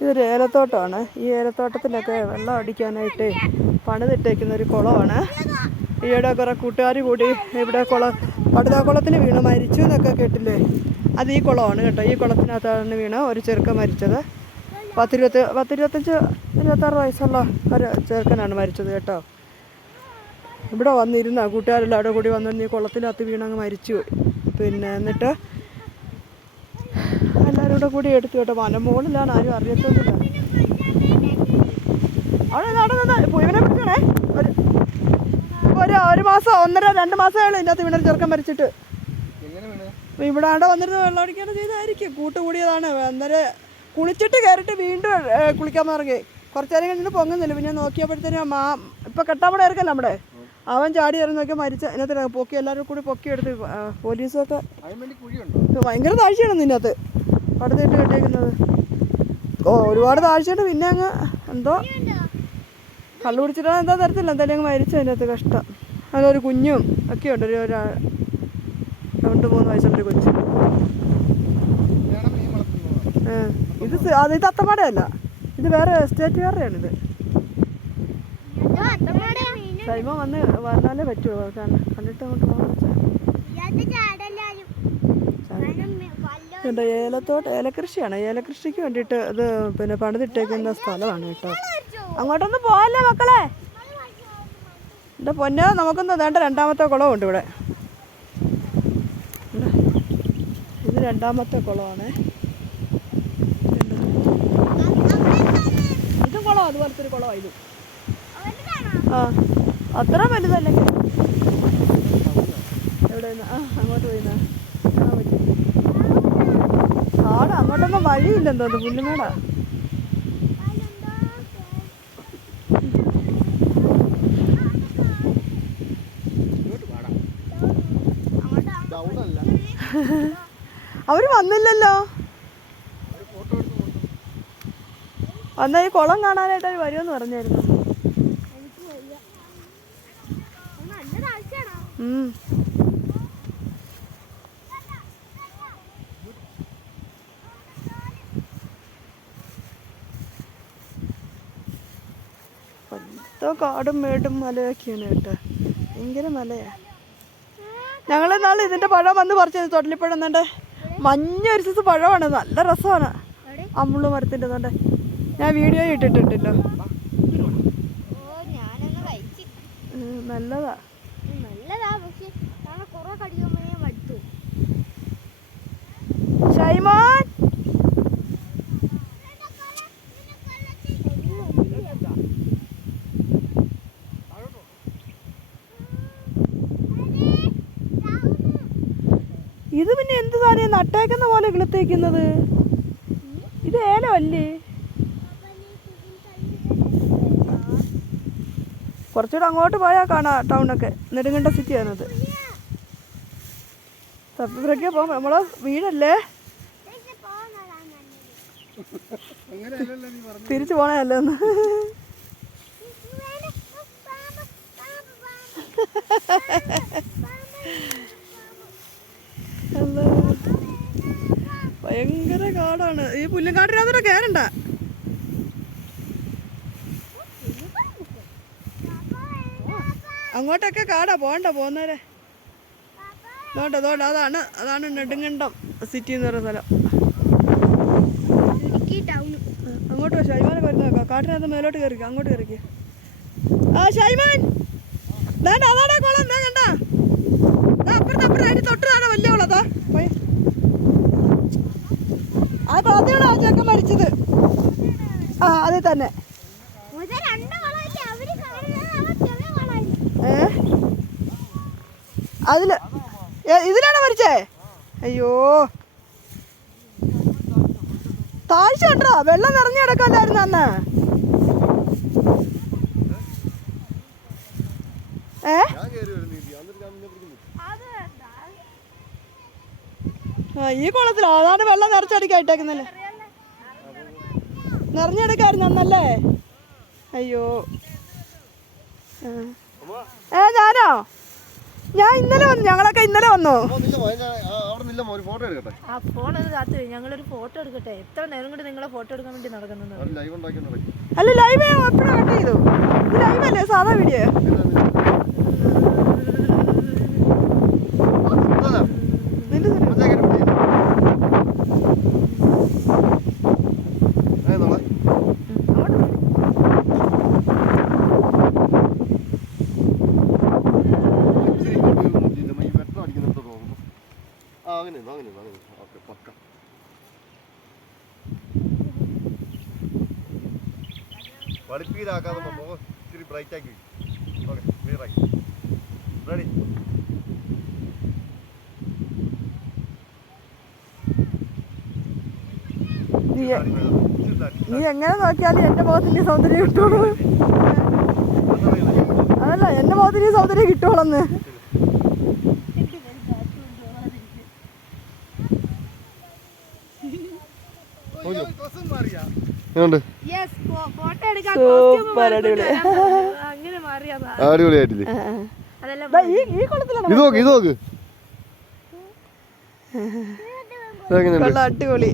ഇതൊരു ഏലത്തോട്ടമാണ് ഈ ഏലത്തോട്ടത്തിലൊക്കെ വെള്ളം അടിക്കാനായിട്ട് പണിതിട്ടേക്കുന്ന ഒരു കുളമാണ്. ഈയിടെ കുറേ കൂട്ടുകാർ കൂടി ഇവിടെ കുളം പടുതാക്കുളത്തിൽ വീണ് മരിച്ചു എന്നൊക്കെ കേട്ടില്ലേ? അത് ഈ കുളമാണ് കേട്ടോ. ഈ കുളത്തിനകത്താണ് വീണ് ഒരു ചെറുക്കൻ മരിച്ചത്. പത്തിരുപത്തി പത്തിരുപത്തഞ്ച് ഇരുപത്താറ് വയസ്സുള്ള ഒരു ചെറുക്കനാണ് മരിച്ചത് കേട്ടോ. ഇവിടെ വന്നിരുന്ന കൂട്ടുകാരെല്ലാം അവിടെ കൂടി വന്നിരുന്ന ഈ കുളത്തിനകത്ത് വീണങ്ങ് മരിച്ചു. പിന്നെ എന്നിട്ട് എല്ലാവരും കൂടി എടുത്തു കേട്ടോ. മലമുകളിലാണ് ആരും അറിയത്തൊന്നുമില്ല. അവിടെ നടന്നത്. ഇവനെ പിടിക്കണേ ഒരു ഒരു ഒരു മാസം ഒന്നര രണ്ട് മാസമേ ഇതിനകത്ത് ഇതിന്റെ അകത്ത് വീണൊരു ചെറുക്കൻ മരിച്ചിട്ട് ഇവിടെ ആണ്ടോ വന്നിരുന്ന് വെള്ളം അടിക്കാണ്ട് ചെയ്തായിരിക്കും. കൂട്ടുകൂടിയതാണ്. അന്നേരം കുളിച്ചിട്ട് കയറിയിട്ട് വീണ്ടും കുളിക്കാൻ ഇറങ്ങി കുറച്ച് നേരം കഴിഞ്ഞിട്ട് പൊങ്ങുന്നില്ല. പിന്നെ നോക്കിയപ്പോഴത്തേനും മാ ഇപ്പം കെട്ടാമ്പട ഇറക്കല്ല നമ്മുടെ? അവൻ ചാടി ഇറങ്ങി നോക്കിയാൽ മരിച്ച ഇതിനകത്ത് പൊക്കി എല്ലാവരും കൂടി പൊക്കി എടുത്ത് പോലീസൊക്കെ ഭയങ്കര താഴ്ചയാണ് ഇതിനകത്ത്. പടുത്തിട്ട് കെട്ടിയേക്കുന്നത്. ഓ ഒരുപാട് താഴ്ചയുണ്ട്. പിന്നെ അങ്ങ് എന്തോ കള്ളു കുടിച്ചിട്ടാ എന്താ തരത്തില്ല. എന്തായാലും അങ്ങ് മരിച്ചു അതിനകത്ത് കഷ്ടം. അതിലൊരു കുഞ്ഞും ഒക്കെ ഉണ്ട്. ഒരു രണ്ട് മൂന്ന് വയസ്സുള്ള ഒരു കൊച്ചു ഇത് അത് ഇത് അത്തമാടയല്ല. ഇത് വേറെ സ്റ്റേറ്റുകാരുടെയാണിത് സൈമ വന്ന് വന്നാലേ പറ്റുള്ളൂ കണ്ടിട്ട് അങ്ങോട്ട് പോകാൻ ഉണ്ട് ഏലത്തോട്ട് ഏലകൃഷിയാണ്. ഏലകൃഷിക്ക് വേണ്ടിയിട്ട് അത് പിന്നെ പണിതിട്ടേക്കുന്ന സ്ഥലമാണ് കേട്ടോ. അങ്ങോട്ടൊന്നും പോകല്ലേ മക്കളെ? എന്റെ പൊന്നെ നമുക്കൊന്ന് വേണ്ട രണ്ടാമത്തെ കുളമുണ്ട് ഇവിടെ. ഇത് രണ്ടാമത്തെ കുളമാണ്. ഇതും കുളം അതുപോലത്തെ ഒരു കുളമാണ് ഇതും. ആ അത്ര വലുതല്ലേ എവിടെ ആ അങ്ങോട്ട് പോയിന്നാ ആ പറ്റി കാട് വഴിയില്ലെന്തോ അത് പുല്ലുമേടാ. അവർ വന്നില്ലല്ലോ. വന്നാൽ ഈ കുളം കാണാനായിട്ട് അവർ വരുമെന്ന് പറഞ്ഞായിരുന്നു. ഉം. മൊത്തം കാടും മേടും മലയൊക്കെയാണ് കേട്ടോ. ഭയങ്കര മലയാ. ഞങ്ങൾ നാളെ ഇതിന്റെ പഴം വന്ന് പറിച്ചത് തൊട്ടിലിപ്പഴം തന്നെ മഞ്ഞ ഒരു സൈസ് പഴമാണ്. നല്ല രസമാണ്. അമ്മുള്ളു മരത്തിന്റെ തന്നെ ഞാൻ വീഡിയോ ഇട്ടിട്ടുണ്ടല്ലോ. നല്ലതാ. നല്ലതാ പക്ഷെ കാരണം കുറെ കടിക്കുമ്പോ ഞാൻ മടുത്തു ഷൈമോൻ ഇത് പിന്നെ എന്ത് താനേ നട്ടേക്കുന്ന പോലെ കിളുത്തേക്കുന്നത്. ഇത് ഏലമല്ലേ കുറച്ചുകൂടെ അങ്ങോട്ട് പോയാൽ കാണാം ടൗണൊക്കെ നെടുങ്കണ്ട സിറ്റിയാണത് സത്യത്തിലൊക്കെ പോകും നമ്മളെ വീടല്ലേ? തിരിച്ചു പോണല്ലോ ഒന്ന് അല്ലാ. ഭയങ്കര കാടാണ്. ഈ പുല്ലുംകാട്ടിനകത്തോടെ കയറണ്ട അങ്ങോട്ടൊക്കെ കാടാ പോകണ്ട പോകുന്നവരെ തോണ്ട തോണ്ട അതാണ് അതാണ് നെടുങ്കണ്ടം സിറ്റി എന്ന് പറയുന്ന സ്ഥലം. അങ്ങോട്ട് പോ ഷൈമാനെ വരുന്ന കാട്ടിനകത്ത് മേലോട്ട് കയറിക്ക അങ്ങോട്ട് കയറിക്ക ആ ഷൈമാൻ! അതാടാ കുളം എന്താ കണ്ട. അപ്പുറത്ത് അപ്പുറം അതിന് തൊട്ടതാണോ വലിയ കുളം അതാ പോയി ആ ചെക്കൻ മരിച്ചത്. ആ അതെ തന്നെ. ഏ? അതിൽ ഇതിലാണോ മരിച്ചേ? അയ്യോ. താഴ്ച കണ്ടോ? വെള്ളം നിറഞ്ഞു കിടക്കണ്ടായിരുന്നു അന്ന്. ഏ? ഈ കുളത്തിലോ അതാണ് വെള്ളം നിറച്ചടിക്കായിട്ടേക്കുന്നല്ലേ നിറഞ്ഞെടുക്കായിരുന്നു അന്നല്ലേ? അയ്യോ. ഏ ഞാനോ? ഞാൻ ഇന്നലെ വന്നു ഞങ്ങളൊക്കെ ഇന്നലെ വന്നു. ആ, ഫോട്ടോ എടുക്കട്ടെ? ആ ഫോൺ അത് കാത്ത് ഞങ്ങളൊരു ഫോട്ടോ എടുക്കട്ടെ. എത്ര നേരം കൊണ്ട് നിങ്ങളെ ഫോട്ടോ എടുക്കാൻ വേണ്ടി നടക്കുന്നത്? അല്ല ലൈവ് കട്ട് ചെയ്തു? ലൈവ് അല്ലേ സാധാ വീഡിയോ വളിപ്പീരാക്കാതെ മുഖം ഇച്ചിരി ബ്രൈറ്റ് ആക്കി. ഓക്കെ ക്ലിയർ റെഡി നീ എങ്ങനെ നോക്കിയാലും എന്റെ മുഖത്തിന് സൗന്ദര്യം കിട്ടുള്ളൂ. അതല്ല എന്റെ മുഖത്തിന് സൗന്ദര്യം കിട്ടുള്ളന്ന് എടുക്കാൻ സൂപ്പർ അടിപൊളി. അടിപൊളിയായിട്ടില്ലേ? ഈ കുളത്തിലാണ് ഇത് നോക്ക് ഇത് നോക്ക്. അടിപൊളി.